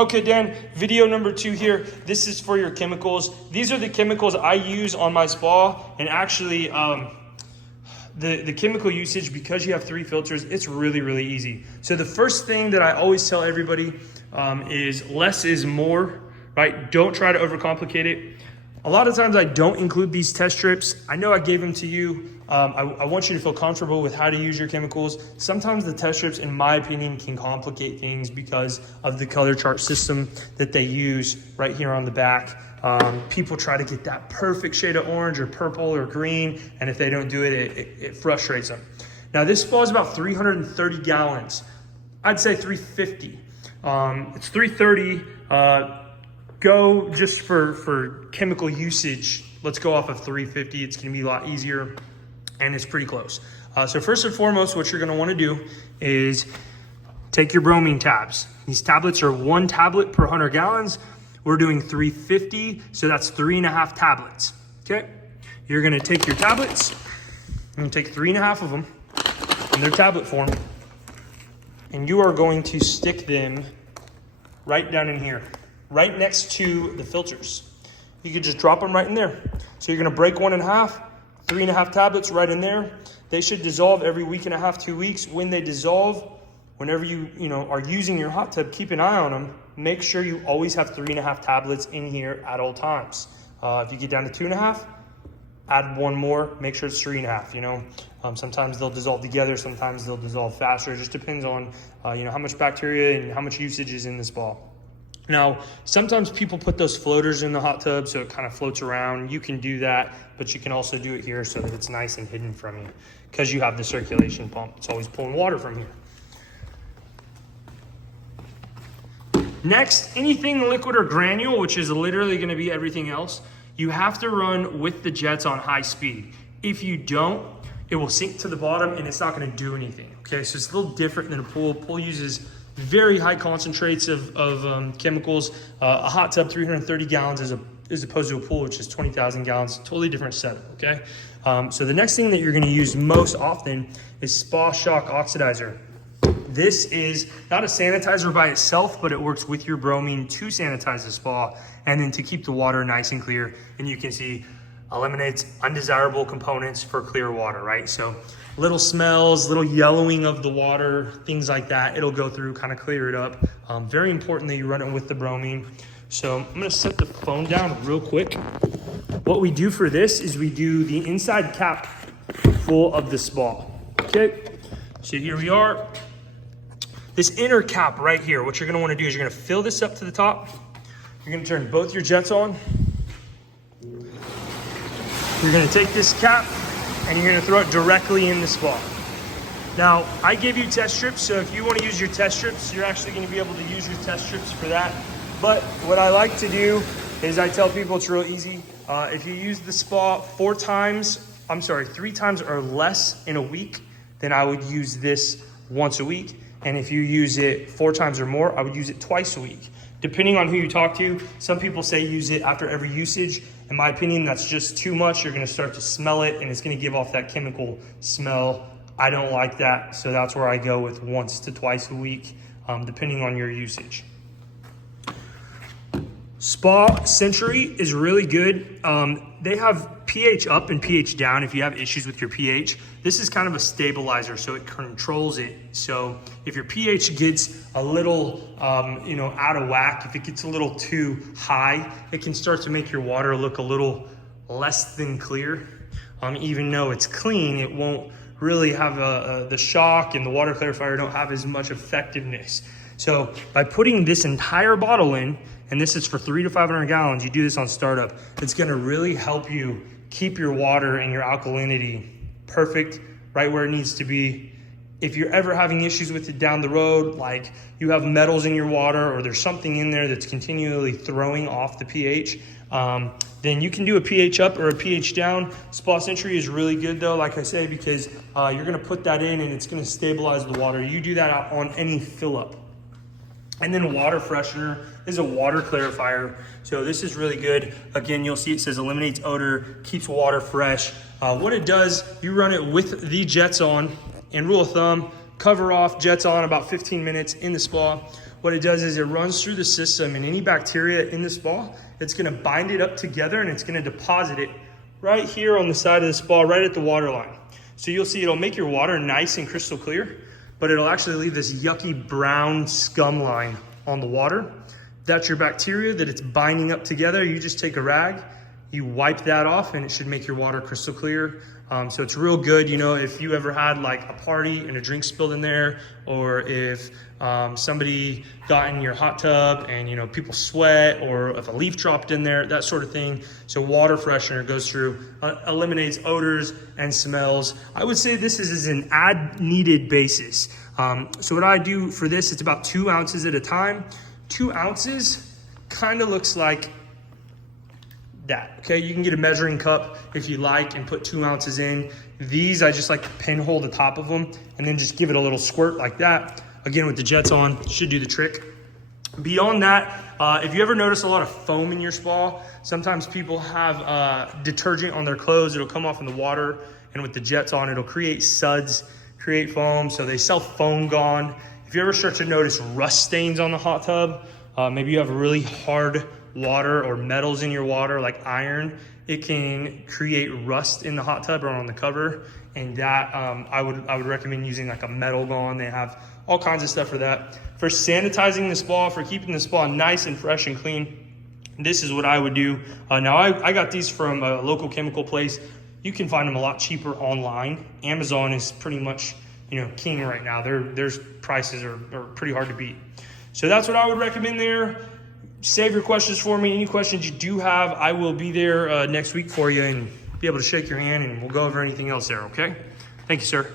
Okay, Dan, video number 2 here. This is for your chemicals. These are the chemicals I use on my spa, and actually the chemical usage, because you have 3 filters, it's really, really easy. So the first thing that I always tell everybody is less is more, right? Don't try to overcomplicate it. A lot of times I don't include these test strips. I know I gave them to you. I want you to feel comfortable with how to use your chemicals. Sometimes the test strips, in my opinion, can complicate things because of the color chart system that they use right here on the back. People try to get that perfect shade of orange or purple or green, and if they don't do it, it frustrates them. Now this spa is about 330 gallons. I'd say 350. It's 330. Go just for chemical usage. Let's go off of 350. It's gonna be a lot easier, and it's pretty close. So first and foremost, what you're gonna wanna do is take your bromine tabs. These tablets are 1 tablet per 100 gallons. We're doing 350, so that's 3.5 tablets, okay? You're gonna take your tablets, you're gonna take 3.5 of them in their tablet form, and you are going to stick them right down in here, right next to the filters. You could just drop them right in there. So you're gonna break 1 in half, 3.5 tablets right in there. They should dissolve every 1.5 to 2 weeks. When they dissolve, whenever you are using your hot tub, keep an eye on them. Make sure you always have 3.5 tablets in here at all times. If you get down to 2.5, add 1 more, make sure it's 3.5, sometimes they'll dissolve together, sometimes they'll dissolve faster. It just depends on, how much bacteria and how much usage is in the spa. Now, sometimes people put those floaters in the hot tub so it kind of floats around. You can do that, but you can also do it here so that it's nice and hidden from you because you have the circulation pump. It's always pulling water from here. Next, anything liquid or granule, which is literally gonna be everything else, you have to run with the jets on high speed. If you don't, it will sink to the bottom and it's not gonna do anything, okay? So it's a little different than a pool. Pool uses very high concentrates of chemicals. A hot tub, 330 gallons as opposed to a pool, which is 20,000 gallons, totally different setup, okay? So the next thing that you're gonna use most often is Spa Shock Oxidizer. This is not a sanitizer by itself, but it works with your bromine to sanitize the spa and then to keep the water nice and clear. And you can see eliminates undesirable components for clear water, right? So little smells, little yellowing of the water, things like that, it'll go through, kind of clear it up. Very important that you run it with the bromine. So I'm gonna set the phone down real quick. What we do for this is we do the inside cap full of the spa, okay? So here we are. This inner cap right here, what you're gonna wanna do is you're gonna fill this up to the top. You're gonna turn both your jets on. You're gonna take this cap and you're gonna throw it directly in the spa. Now, I gave you test strips, so if you wanna use your test strips, you're actually gonna be able to use your test strips for that. But what I like to do is I tell people it's real easy. If you use the spa 3 times or less in a week, then I would use this once a week. And if you use it 4 times or more, I would use it twice a week. Depending on who you talk to, some people say use it after every usage. In my opinion, that's just too much. You're gonna start to smell it and it's gonna give off that chemical smell. I don't like that, so that's where I go with 1 to 2 a week, depending on your usage. Spa Century is really good. They have pH up and pH down if you have issues with your pH. This is kind of a stabilizer, so it controls it. So if your pH gets a little, out of whack, if it gets a little too high, it can start to make your water look a little less than clear. Even though it's clean, it won't really have the shock, and the water clarifier don't have as much effectiveness. So by putting this entire bottle in, and this is for 300 to 500 gallons, you do this on startup, it's gonna really help you keep your water and your alkalinity perfect, right where it needs to be. If you're ever having issues with it down the road, like you have metals in your water or there's something in there that's continually throwing off the pH, then you can do a pH up or a pH down. Spa Century is really good though, like I say, because you're gonna put that in and it's gonna stabilize the water. You do that on any fill up. And then Water Freshener is a water clarifier. So this is really good. Again, you'll see it says eliminates odor, keeps water fresh. What it does, you run it with the jets on, and rule of thumb, cover off, jets on, about 15 minutes in the spa. what it does is it runs through the system, and any bacteria in the spa, it's gonna bind it up together and it's gonna deposit it right here on the side of the spa, right at the water line. So you'll see it'll make your water nice and crystal clear, but it'll actually leave this yucky brown scum line on the water. That's your bacteria that it's binding up together. You just take a rag, you wipe that off, and it should make your water crystal clear. So it's real good, you know, if you ever had like a party and a drink spilled in there, or if somebody got in your hot tub and, you know, people sweat, or if a leaf dropped in there, that sort of thing. So water freshener goes through, eliminates odors and smells. I would say this is an ad needed basis. So what I do for this, it's about 2 ounces at a time. 2 ounces kind of looks like that, okay? You can get a measuring cup if you like and put 2 ounces in. These, I just like to pinhole the top of them and then just give it a little squirt like that. Again, with the jets on, should do the trick. Beyond that, if you ever notice a lot of foam in your spa, sometimes people have detergent on their clothes. It'll come off in the water, and with the jets on, it'll create suds, create foam. So they sell Foam Gone. If you ever start to notice rust stains on the hot tub, maybe you have really hard water or metals in your water like iron, it can create rust in the hot tub or on the cover. And that I would recommend using like a metal Gone. They have all kinds of stuff for that. For sanitizing the spa, for keeping the spa nice and fresh and clean, this is what I would do. Now I got these from a local chemical place. You can find them a lot cheaper online. Amazon is pretty much, you know, king right now. Their prices are pretty hard to beat. So that's what I would recommend there. Save your questions for me. Any questions you do have, I will be there next week for you and be able to shake your hand, and we'll go over anything else there, okay? Thank you, sir.